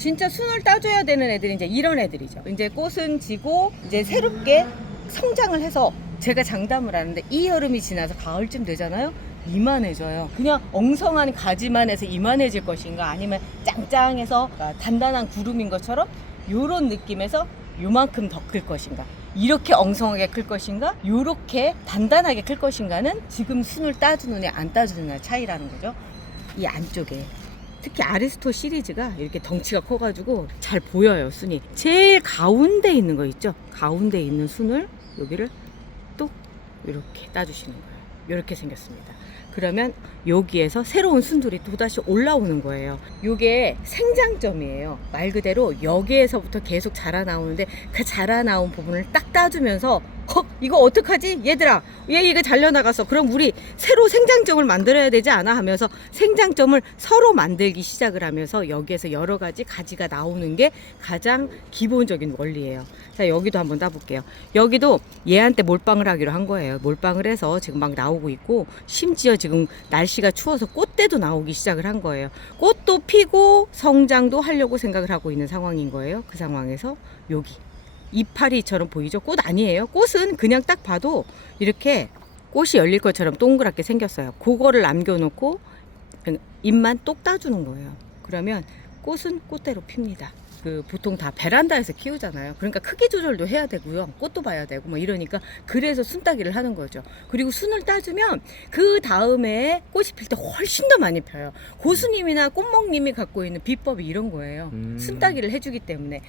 진짜 순을 따줘야 되는 애들이 이제 이런 애들이죠. 이제 꽃은 지고 이제 새롭게 성장을 해서 제가 장담을 하는데 이 여름이 지나서 가을쯤 되잖아요. 이만해져요. 그냥 엉성한 가지만 해서 이만해질 것인가 아니면 짱짱해서 아, 단단한 구름인 것처럼 요런 느낌에서 요만큼 더 클 것인가 이렇게 엉성하게 클 것인가 요렇게 단단하게 클 것인가는 지금 순을 따주는 애안 따주는 애 차이라는 거죠. 이 안쪽에 특히 아리스토 시리즈가 이렇게 덩치가 커가지고 잘 보여요 순이 제일 가운데 있는 거 있죠? 가운데 있는 순을 여기를 뚝 이렇게 따주시는 거예요. 이렇게 생겼습니다 그러면 여기에서 새로운 순들이 또다시 올라오는 거예요 이게 생장점이에요 말 그대로 여기에서부터 계속 자라나오는데 그 자라나온 부분을 딱 따주면서 헉 이거 어떡하지 얘들아 얘 이거 잘려나갔어 그럼 우리 새로 생장점을 만들어야 되지 않아 하면서 생장점을 서로 만들기 시작을 하면서 여기에서 여러 가지 가지가 나오는 게 가장 기본적인 원리예요. 자, 여기도 한번 따볼게요. 여기도 얘한테 몰빵을 하기로 한 거예요. 몰빵을 해서 지금 막 나오고 있고 심지어 지금 날씨가 추워서 꽃대도 나오기 시작을 한 거예요. 꽃도 피고 성장도 하려고 생각을 하고 있는 상황인 거예요. 그 상황에서 여기 이파리처럼 보이죠? 꽃 아니에요. 꽃은 그냥 딱 봐도 이렇게 꽃이 열릴 것처럼 동그랗게 생겼어요. 그거를 남겨놓고 잎만 똑 따주는 거예요. 그러면 꽃은 꽃대로 핍니다. 그 보통 다 베란다에서 키우잖아요. 그러니까 크기 조절도 해야 되고요. 꽃도 봐야 되고 뭐 이러니까 그래서 순 따기를 하는 거죠. 그리고 순을 따주면 그 다음에 꽃이 필 때 훨씬 더 많이 펴요. 고수님이나 꽃목님이 갖고 있는 비법이 이런 거예요. 음. 순 따기를 해주기 때문에